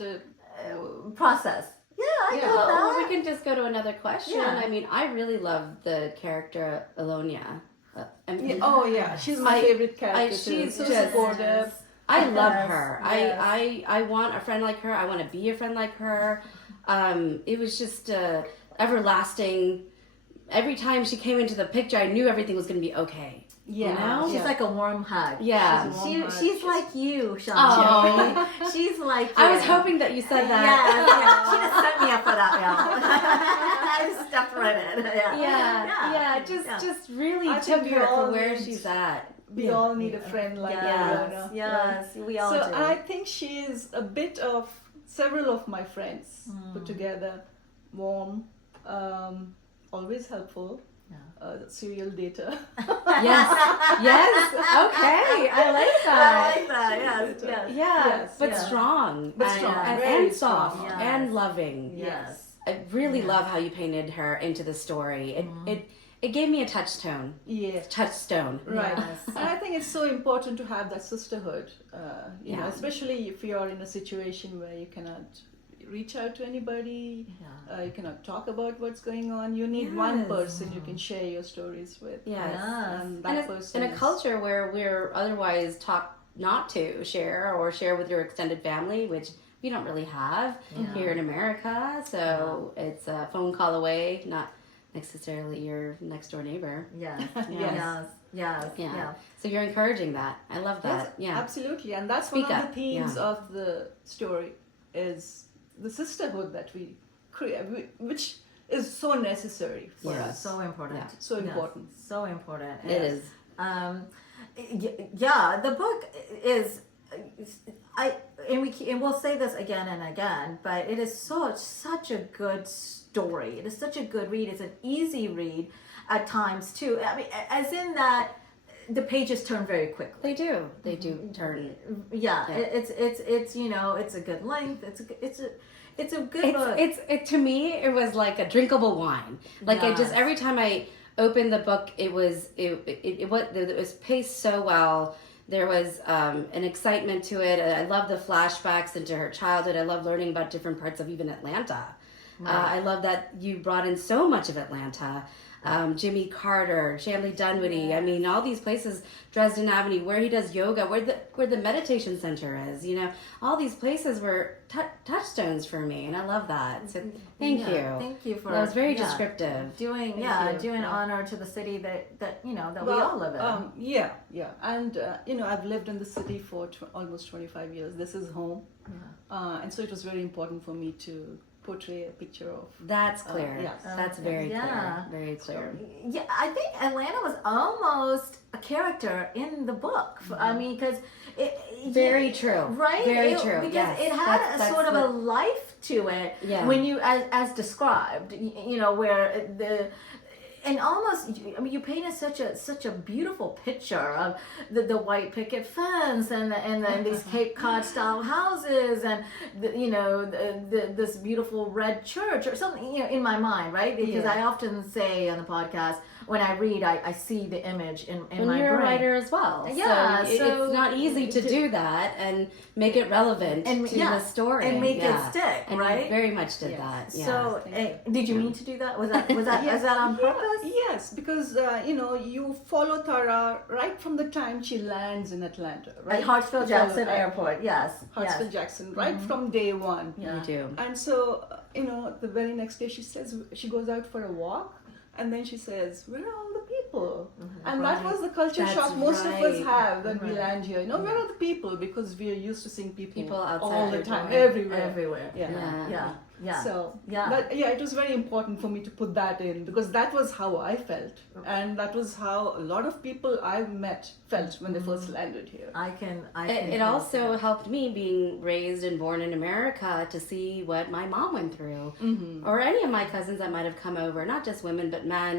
have to process. Yeah, I get Well, that. we can just go to another question. Yeah. I mean, I really love the character Alonia. She's my favorite character. she's too. So just- supportive. I love Yes, her. yes. I want a friend like her. I want to be a friend like her. It was just everlasting. Every time she came into the picture, I knew everything was going to be okay. Yeah, You know? She's like a warm hug. Yeah. She's like you, Shalini. Oh. She's like you. I was hoping that you said that. Yeah. She just set me up for that, yeah. I just stepped right in. Yeah. Just really I took think we her all for where need- she's at. We all need a friend like Yes, Veena. yes, we all So do. I think she is a bit of several of my friends put together. Warm, always helpful. Serial dater. Yes. Okay. I like that. I like that, yes, yes. Yeah, Yes, but yeah. strong. But and, strong, and, very and soft strong. Yes. and loving. Yes. I really love how you painted her into the story. It gave me a touchstone. Yes. Touchstone. Right. Yes. And I think it's so important to have that sisterhood, you know, Yeah. especially if you're in a situation where you cannot reach out to anybody, you cannot talk about what's going on. You need one Yes. person you can share your stories with. Yes. Yes. And that And it's person in a is- culture where we're otherwise taught not to share or share with your extended family, which we don't really have here in America. So it's a phone call away, not necessarily your next door neighbor. Yes. Yes. Yes. Yeah. So you're encouraging that. I love that. Yes, Yeah. absolutely. And that's Speak one of up. the themes Yeah. of the story is the sisterhood that we create, which is so necessary for Yeah, us. so important. Yeah. So Yes, important. so important. It is. The book is. And we'll say this again and again, but it is such a good story. It is such a good read. It's an easy read at times too. I mean, as in that the pages turn very quickly. They do. They do turn. Yeah, Yeah. it's you know, it's a good length. It's a good book. It's to me it was like a drinkable wine. Like I just Yes. every time I opened the book, it was paced so well. There was an excitement to it. I love the flashbacks into her childhood. I love learning about different parts of even Atlanta. I love that you brought in so much of Atlanta. Jimmy Carter, Shanley Dunwoody. I mean, all these places, Dresden Avenue, where he does yoga, where the meditation center is. You know, all these places were touchstones for me, and I love that. So thank you. Thank you for That was very descriptive. doing you. honor to the city that you know that we all live in. And you know, I've lived in the city for almost 25 years. This is home, and so it was very important for me to portray a picture of. That's clear. yes. That's very Yeah. clear. Very clear. Yeah, I think Atlanta was almost a character in the book. I mean, because it Very true. right? Very It- true. Because Yes. it had That's a sort of what- a life to it Yeah. when you, as described, you know, where the. And almost, I mean, you painted such a beautiful picture of the white picket fence and these Cape Cod style houses and this beautiful red church or something, you know, in my mind, right? Because I often say on the podcast, when I read, I see the image in And my you're brain. a writer as well. Yeah, So, so- it's not easy to do that and make it relevant And- to yeah, the story. and make it Yeah. stick, And right? you very much did that. Yeah. So, did you mean to do that? Was that is that on purpose? Yes, because you know, you follow Tara right from the time she lands in Atlanta, right? At Hartsfield You follow Jackson her. Airport, yes. Hartsfield Jackson, right from day one. You do. And so, you know, the very next day she goes out for a walk, and then she says, "Where are all the people?" And that was the culture That's shock most of us right. have when we land here. You know, where are the people? Because we are used to seeing people outside all the your time, door. everywhere. Yeah. Yeah. So Yeah. it was very important for me to put that in because that was how I felt, and that was how a lot of people I've met felt when they first landed here. I can. It also helped me being raised and born in America to see what my mom went through, or any of my cousins that might have come over, not just women but men,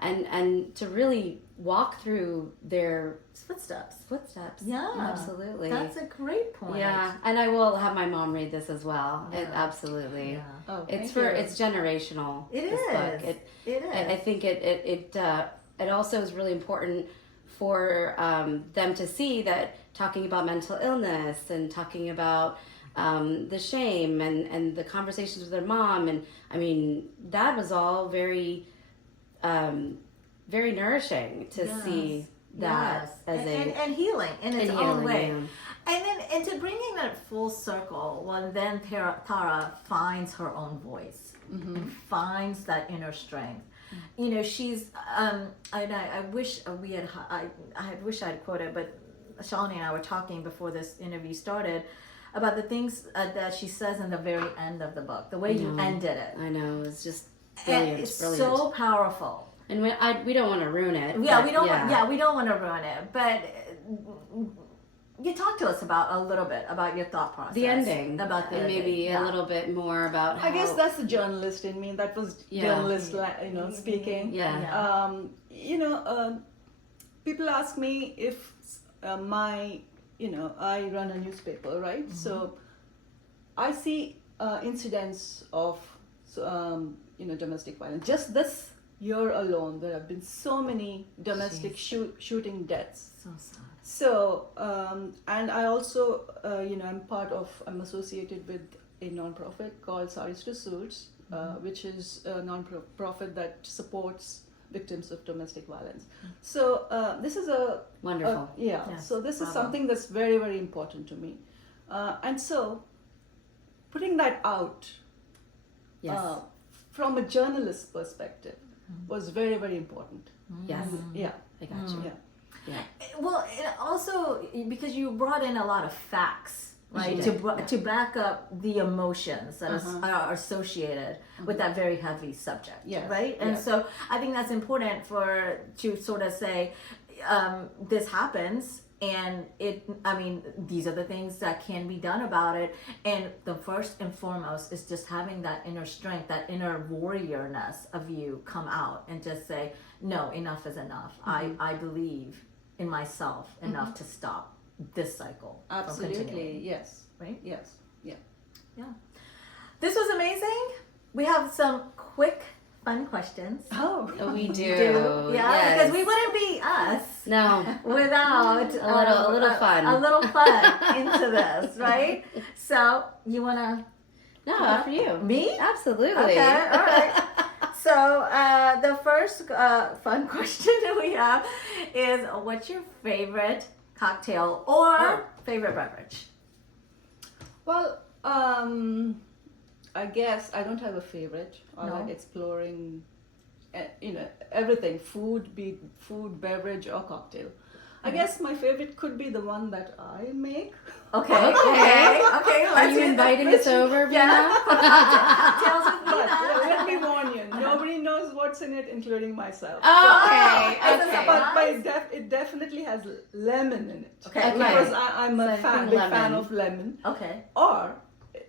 and to really walk through their footsteps. Yeah, absolutely. That's a great point. Yeah, and I will have my mom read this as well. It, absolutely. Yeah. Oh, It's thank you. it's generational. It this is. Book. It is. I think it also is really important for them to see that talking about mental illness and talking about the shame and the conversations with her mom. And I mean, that was all very, very nourishing to see that as and healing in its own way. Yeah. And then, and to bringing it full circle, when then Tara finds her own voice and finds that inner strength. You know, she's, and I wish we had, I wish I had quoted, but Shalini and I were talking before this interview started about the things that she says in the very end of the book, the way you ended it. I know, it's just brilliant. And it's brilliant. so powerful. And we don't want to ruin it. Yeah, we don't. We don't want to ruin it. But you talk to us about a little bit about your thought process. The ending, about the and maybe ending. a little bit more about. How, I guess that's the journalist in me. That was journalist, speaking. Yeah. People ask me if I run a newspaper, right? So I see incidents of domestic violence. Just this year alone, there have been so many domestic shooting deaths. So sad. So, and I also, I'm associated with a non-profit called Saris to Suits, which is a non-profit that supports victims of domestic violence. So, this is a... Wonderful. Yes. So this is something that's very, very important to me. And so, putting that out from a journalist's perspective was very, very important. Yes. Yeah. I got you. Yeah. Yeah. Well, also because you brought in a lot of facts, right, to back up the emotions that are associated with that very heavy subject, right? And so I think that's important to sort of say, this happens, and these are the things that can be done about it. And the first and foremost is just having that inner strength, that inner warriorness of you come out and just say, no, enough is enough. I believe in myself enough to stop this cycle from Absolutely. continuing. Yes. Right? Yes. Yeah. Yeah. This was amazing. We have some quick, fun questions. Oh. We do. Yeah, Yes. because we wouldn't be us No. without A little fun. A little fun into this, right? So you wanna? No, after you. Me? Absolutely. Okay. All right. So the first fun question that we have is, what's your favorite cocktail or favorite beverage? Well, I guess I don't have a favorite. I like exploring, everything. Food, be it food, beverage, or cocktail. I guess my favorite could be the one that I make. Okay. Are you inviting us over, Veena? Cocktails with But Veena. let me warn you, nobody knows what's in it, including myself. Okay. But it definitely has lemon in it. Okay. Because I'm a So big lemon. fan of lemon. Okay. Or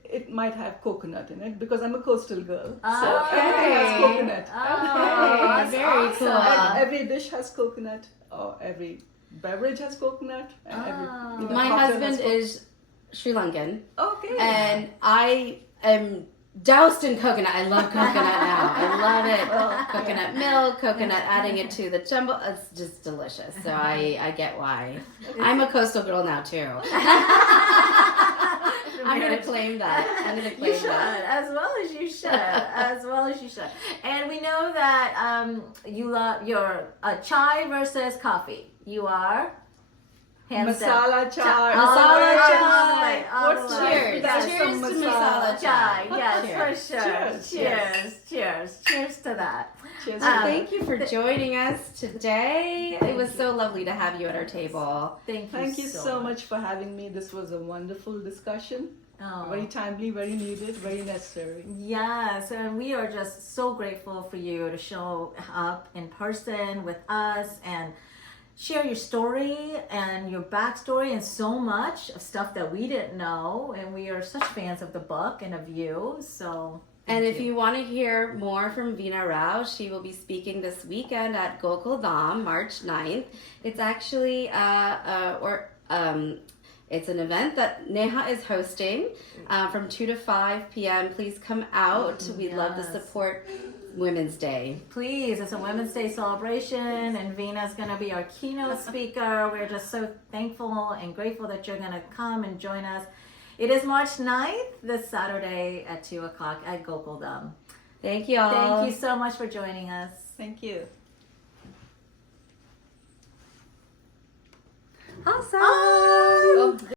it might have coconut in it because I'm a coastal girl. So Okay. everything has coconut. Oh, Very awesome. cool. Every dish has coconut, or every beverage has coconut. And every, My cocktail husband has is Sri Lankan, Okay. and I am doused in coconut. I love coconut now. I love it. Coconut milk, coconut, adding it to the jumbo. It's just delicious. So I get why. I'm a coastal girl now too. I'm going to claim that. You should, as well as you should. And we know that you love your chai versus coffee. You are hands down. Masala chai. Masala chai. What's Cheers. That's Cheers some to masala Chai, chai. yes, for sure. Cheers. Cheers to that. Cheers. Thank you for joining us today. It was so lovely to have you at our table. Thank you so much for having me. This was a wonderful discussion. Oh. Very timely, very needed, very necessary. Yes, and we are just so grateful for you to show up in person with us and share your story and your backstory and so much of stuff that we didn't know. And we are such fans of the book and of you. So, And if you want to hear more from Veena Rao, she will be speaking this weekend at Gokul Dham, March 9th. It's actually it's an event that Neha is hosting from 2 to 5 p.m. Please come out. We'd love to support Women's Day. please, it's a Women's Day celebration, and Veena's going to be our keynote speaker. We're just so thankful and grateful that you're going to come and join us. It is March 9th, this Saturday at 2 o'clock at Gokuldam. Thank you all. Thank you so much for joining us. Thank you. Awesome. Oh,